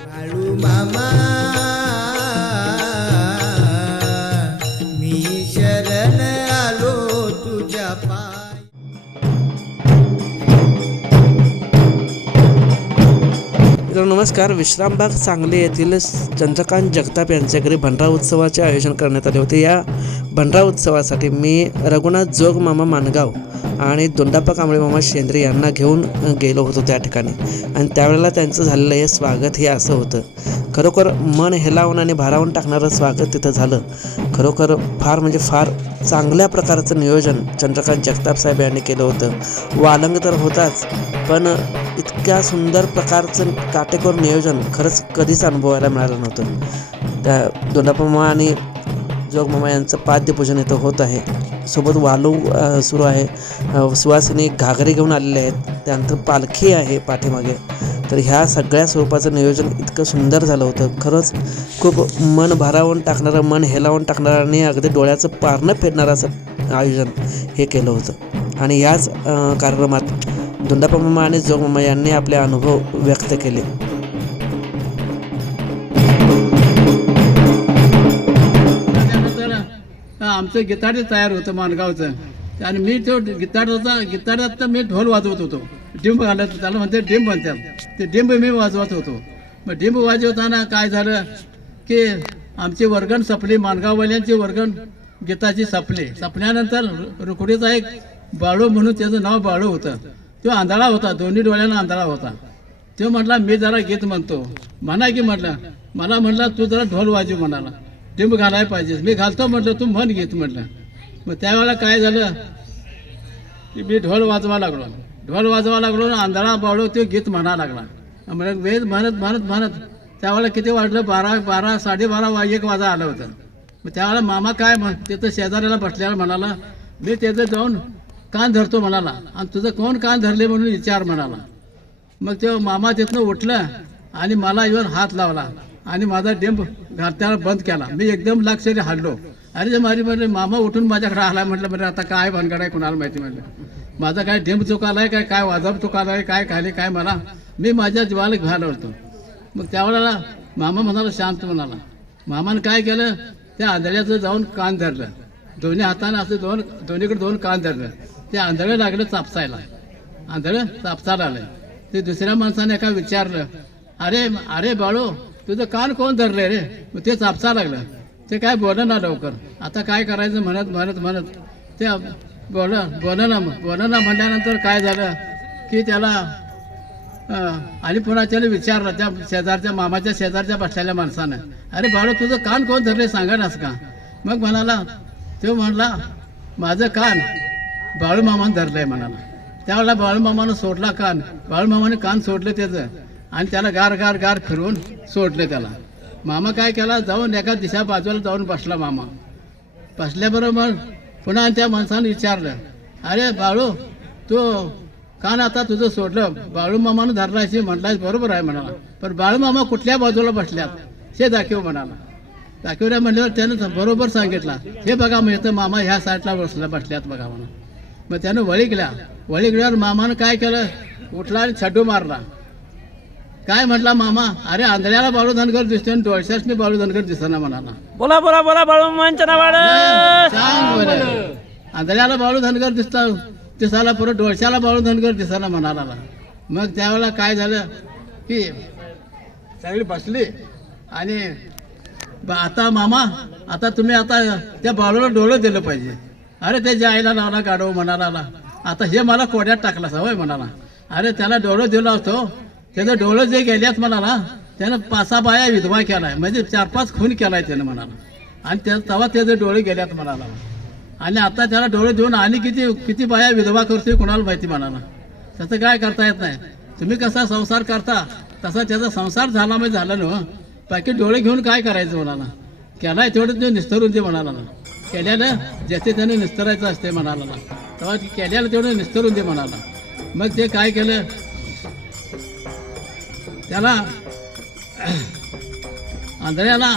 बाळू मामा मी शरण आलो तुझ्या पाय. मित्रांनो नमस्कार. विश्रामबाग सांगली येथील चंद्रकांत जगताप यांच्या घरी भंडारा उत्सवाचे आयोजन करण्यात आले होते. या भंडारा उत्सवासाठी मी रघुनाथ जोग मामा मानगाव आणि दोंडाप्पा कांबळे मामा शेंद्रे यांना घेऊन गेलो होतो त्या ठिकाणी. आणि त्यावेळेला त्यांचं झालेलं हे स्वागत हे असं होतं. खरोखर मन हेलावून आणि भारावून टाकणारं स्वागत तिथं झालं. खरोखर फार म्हणजे फार चांगल्या प्रकारचं नियोजन चंद्रकांत जगताप साहेब यांनी केलं होतं. वालंग तर होताच, पण इतक्या सुंदर प्रकारचं काटेकोर नियोजन खरंच कधीच अनुभवायला मिळालं नव्हतं. त्या दोंडाप्पा मामा आणि जोग मामा यांचं पाद्यपूजन इथं होत आहे. सोबत वालू सुरू आहे. सुवासिनी घागरे घेऊन आलेले आहेत. त्यानंतर पालखी आहे पाठीमागे. तर ह्या सगळ्या स्वरूपाचं नियोजन इतकं सुंदर झालं होतं. खरंच खूप मन भारावून टाकणारं, मन हेलावून टाकणारं आणि अगदी डोळ्याचं पारणं फेडणारं असं आयोजन हे केलं होतं. आणि याच कार्यक्रमात दोंडाप्पा मामा आणि जोग मामा यांनी आपले अनुभव व्यक्त केले. आमचं गिटार तयार होतं मानगावचं. आणि मी तो गिटारात मी ढोल वाजवत होतो. डिंब घालत, त्याला म्हणते डिंब म्हणतात. ते डिंब मी वाजवत होतो. मग डिंब वाजवताना काय झालं की आमची वर्गण सपली, मानगाववाल्यांची वर्गण गीताची सपल्यानंतर रुकडीचा एक बाळू म्हणून त्याचं नाव बाळू होतं. तो आंधळा होता, दोन्ही डोळ्यांना आंधळा होता. तो म्हटला मी जरा गीत म्हणतो. म्हणा की म्हटलं. मला म्हटला तू जरा ढोल वाजव म्हणाला. डिंब घालायला पाहिजे. मी घालतो म्हटलं, तू म्हण गीत म्हटलं. मग त्यावेळेला काय झालं की मी ढोल वाजवा लागलो. आंधळा बाळू तो गीत म्हणा लागला. म्हणजे वेद म्हणत त्यावेळेला किती वाजलं, 12 12:30 1 वाजा आलं होतं. मग त्यावेळेला मामा काय तिथं शेजाऱ्याला बसल्याला म्हणाला, मी त्याचं जाऊन कान धरतो म्हणाला. आणि तुझं कोण कान धरले म्हणून विचार म्हणाला. मग तो मामा तिथनं उठलं आणि मला येऊन हात लावला आणि माझा डिंब घालताना बंद केला. मी एकदम लक्षाने हल्लो. अरे माझी म्हटलं मामा उठून माझ्याकडे आला. म्हटलं आता काय भानगड आहे कुणाला माहिती. म्हटलं माझा काय डिंब चुकालाय काय वाजव चुकालाय काय खाली काय मला, मी माझ्या जीवाला घालवतो. मग त्यावेळेला मामा म्हणाला शांत म्हणाला. मामानं काय केलं, त्या आंधळ्याचं जाऊन कान धरलं. दोन्ही हातानं असं दोन्हीकडे 2 कान धरलं. ते आंधळं लागलं चापसायला. आंधळं चापसायला आलं. ते दुसऱ्या माणसाने एका विचारलं, अरे बाळू तुझं कान कोण धरलंय रे. मग ते चापसा लागलं. ते काय बोलना लवकर. आता काय करायचं म्हणत ते बोलना म्हटल्यानंतर काय झालं की त्याला आणि पुन्हा त्याला विचारलं त्या शेजारच्या मामाच्या शेजारच्या बसलेल्या माणसानं, अरे बाळू तुझं कान कोण धरले सांगा नास का. मग म्हणाला, तो म्हणला माझं कान बाळूमामानं धरलंय म्हणाला. त्यावेळेला बाळूमामानं सोडला कान. बाळूमामाने कान सोडलं त्याचं आणि त्याला गार फिरवून सोडलं त्याला. मामा काय केला, जाऊन एका दिशा बाजूला जाऊन बसला. मामा बसल्याबरोबर पुन्हा त्या माणसानं विचारलं, अरे बाळू तू कान आता तुझं सोडलं, बाळूमामानं धरला अशी म्हटलं बरोबर आहे म्हणाला. पण बाळूमामा कुठल्या बाजूला बसल्यात हे दाखव म्हणाला. दाखवल्या म्हणल्यावर त्यानं बरोबर सांगितला, हे बघा मग इथं मामा ह्या साईडला बसल्यात बघा म्हणा. मग त्यानं वळी गेल्यावर मामानं काय केलं, उठला आणि छड्डू मारला. काय म्हटला मामा, अरे आंधळ्याला बाळू धनगर दिसतो आणि डोळशासने बाळू धनगर दिसना म्हणाला. बोला बाळू मामांच्या नावानं सांग बरं. आंधळ्याला बाळू धनगर दिसायला परत डोळशाला बाळू धनगर दिसायला म्हणाला. मग त्यावेळेला काय झालं की सगळी बसली आणि आता मामा आता तुम्ही आता त्या बाळूला डोळं दिलं पाहिजे. अरे त्याच्या आईला लावला गाडव म्हणाला. आता हे मला कोड्यात टाकला सवय म्हणाला. अरे त्याला डोळं दिलं असतो, त्याचं डोळं जे गेल्यात म्हणाला, त्यानं 5-6 बाया विधवा केलाय, म्हणजे 4-5 खून केलाय त्यानं म्हणाला. आणि तेव्हा त्याचे डोळे गेल्यात म्हणाला. आणि आता त्याला डोळे देऊन आणि किती बाया विधवा करतोय कुणाला माहिती म्हणाला. त्याचं काय करता येत नाही. तुम्ही कसा संसार करता तसा त्याचा संसार झाला म्हणजे झाला ना. बाकी डोळे घेऊन काय करायचं म्हणाला. केलाय तेवढं ते निस्तरून दे म्हणाला. केल्यानं ज्याचे त्याने निस्तरायचं असते म्हणाला. तेव्हा केल्याला तेवढं निस्तरून दे म्हणाला. मग ते काय केलं, त्याला आंधळ्याला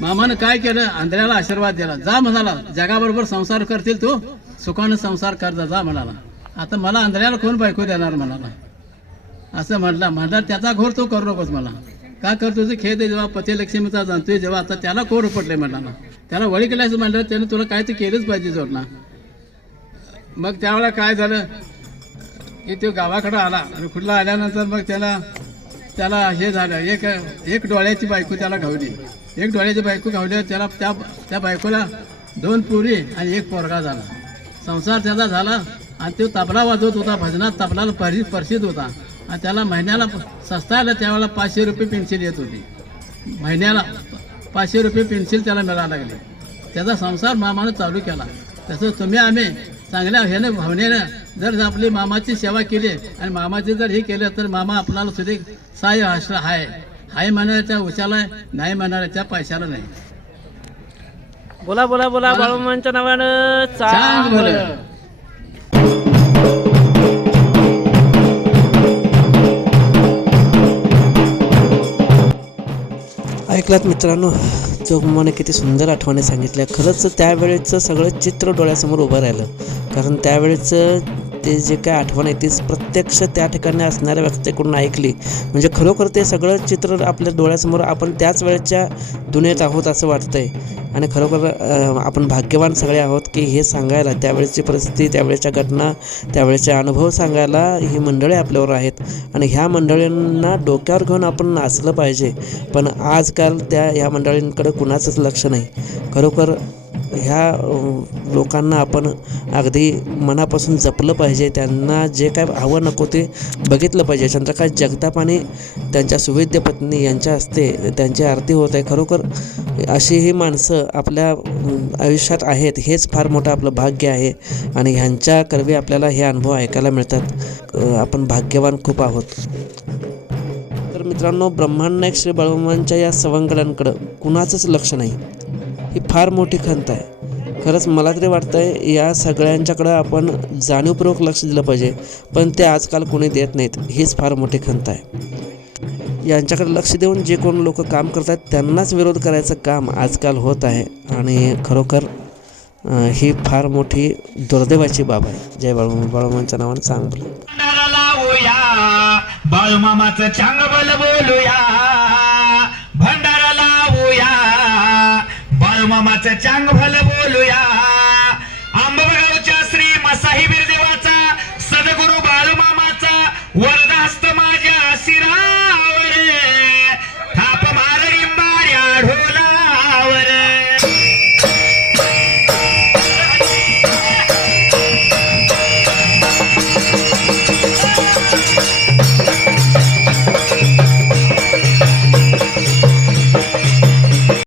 मामानं काय केलं, आंधळ्याला आशीर्वाद दिला. जा म्हणाला, जगाबरोबर संसार करतील तू, सुखानं संसार कर जा म्हणाला. आता मला आंधळ्याला कोण बायको देणार म्हणाला. असं म्हटला त्याचा घोर तो करू नकोस मला. का करतो ते खेळ जेव्हा पतिलक्ष्मीचा जाणतोय जेव्हा आता त्याला कोर पडले म्हटला ना, त्याला वळी केल्याचं म्हटलं त्यानं तुला काय ते केलंच पाहिजे जोडना. मग त्यावेळेला काय झालं की तो गावाकडं आला आणि कुठला आल्यानंतर मग त्याला हे झालं, एक डोळ्याची बायको त्याला घावली. एक डोळ्याची बायको घावल्यावर त्याला त्या बायकोला 2 पोरी आणि 1 पोरगा झाला. संसार त्याचा झाला आणि तो तबला वाजवत होता, भजनात तबलाला परिचित होता. आणि त्याला महिन्याला सस्ता आला त्यावेळेला 500 रुपये पेन्सिल येत होती. महिन्याला 500 रुपये पेन्सिल त्याला मिळायला लागले. त्याचा संसार मामानं चालू केला. तसं तुम्ही आम्ही चांगल्या ह्याने भावनेनं जर आपली मामाची सेवा केली आणि मामाचे जर हे केलं तर मामा आपल्याला सुद्धा साय हाय म्हणायच्या उशाला नाही म्हणायच्या पैशाला नाही. बोला बोला बोला बाळूमामांच्या नावानं चांग बोल. ऐकलात मित्रांनो, जोगमामाने किती सुंदर आठवणी सांगितल्या. खरंच त्यावेळेचं सगळं चित्र डोळ्यासमोर उभं राहिलं. कारण त्यावेळेचं ते जे काय आठवण आहे तीच प्रत्यक्ष त्या ठिकाणी असणाऱ्या व्यक्तीकडून ऐकली म्हणजे खरोखर ते सगळं चित्र आपल्या डोळ्यासमोर आपण त्याच वेळेच्या दुनियेत आहोत असं वाटतंय. आणि खरोखर आपण भाग्यवान सगळे आहोत की हे सांगायला, त्यावेळेची परिस्थिती, त्यावेळेच्या घटना, त्यावेळेचे अनुभव सांगायला ही मंडळी आपल्यावर आहेत. आणि ह्या मंडळींना डोक्यावर घेऊन आपण नाचलं पाहिजे. पण आजकाल ह्या मंडळींकडे कुणाचंच लक्ष नाही. खरोखर ह्या लोकांना आपण अगदी मनापासून जपलं पाहिजे. त्यांना जे काय हवं नको ते बघितलं पाहिजे. चंद्रकांत जगताप आणि त्यांच्या सुविद्य पत्नी यांच्या हस्ते त्यांची आरती होत आहे. खरोखर अशी ही माणसं आपल्या आयुष्यात आहेत, हेच फार मोठं आपलं भाग्य आहे. आणि ह्यांच्या करवी आपल्याला हे अनुभव ऐकायला मिळतात. आपण भाग्यवान खूप आहोत. तर मित्रांनो, ब्रह्मांड नायक श्री बाळूमामांच्या या सवंगड्यांकडं कुणाचंच लक्ष नाही. ही फार मोठी खंत आहे. खरंच मला तरी वाटतं आहे या सगळ्यांच्याकडं आपण जाणीवपूर्वक लक्ष दिलं पाहिजे. पण ते आजकाल कोणी देत नाहीत. हीच फार मोठी खंत आहे. यांच्याकडे लक्ष देऊन जे कोण लोक काम करतात त्यांनाच विरोध करायचं काम आजकाल होत आहे. आणि खरोखर ही फार मोठी दुर्दैवाची बाब आहे. जय बाळूमामांच्या नावानं सांग बोला. बाळूमामाचं चांग बोल बोलूया, भंडारा लावूया, बाळूमामाचं चांग भल बोलूया.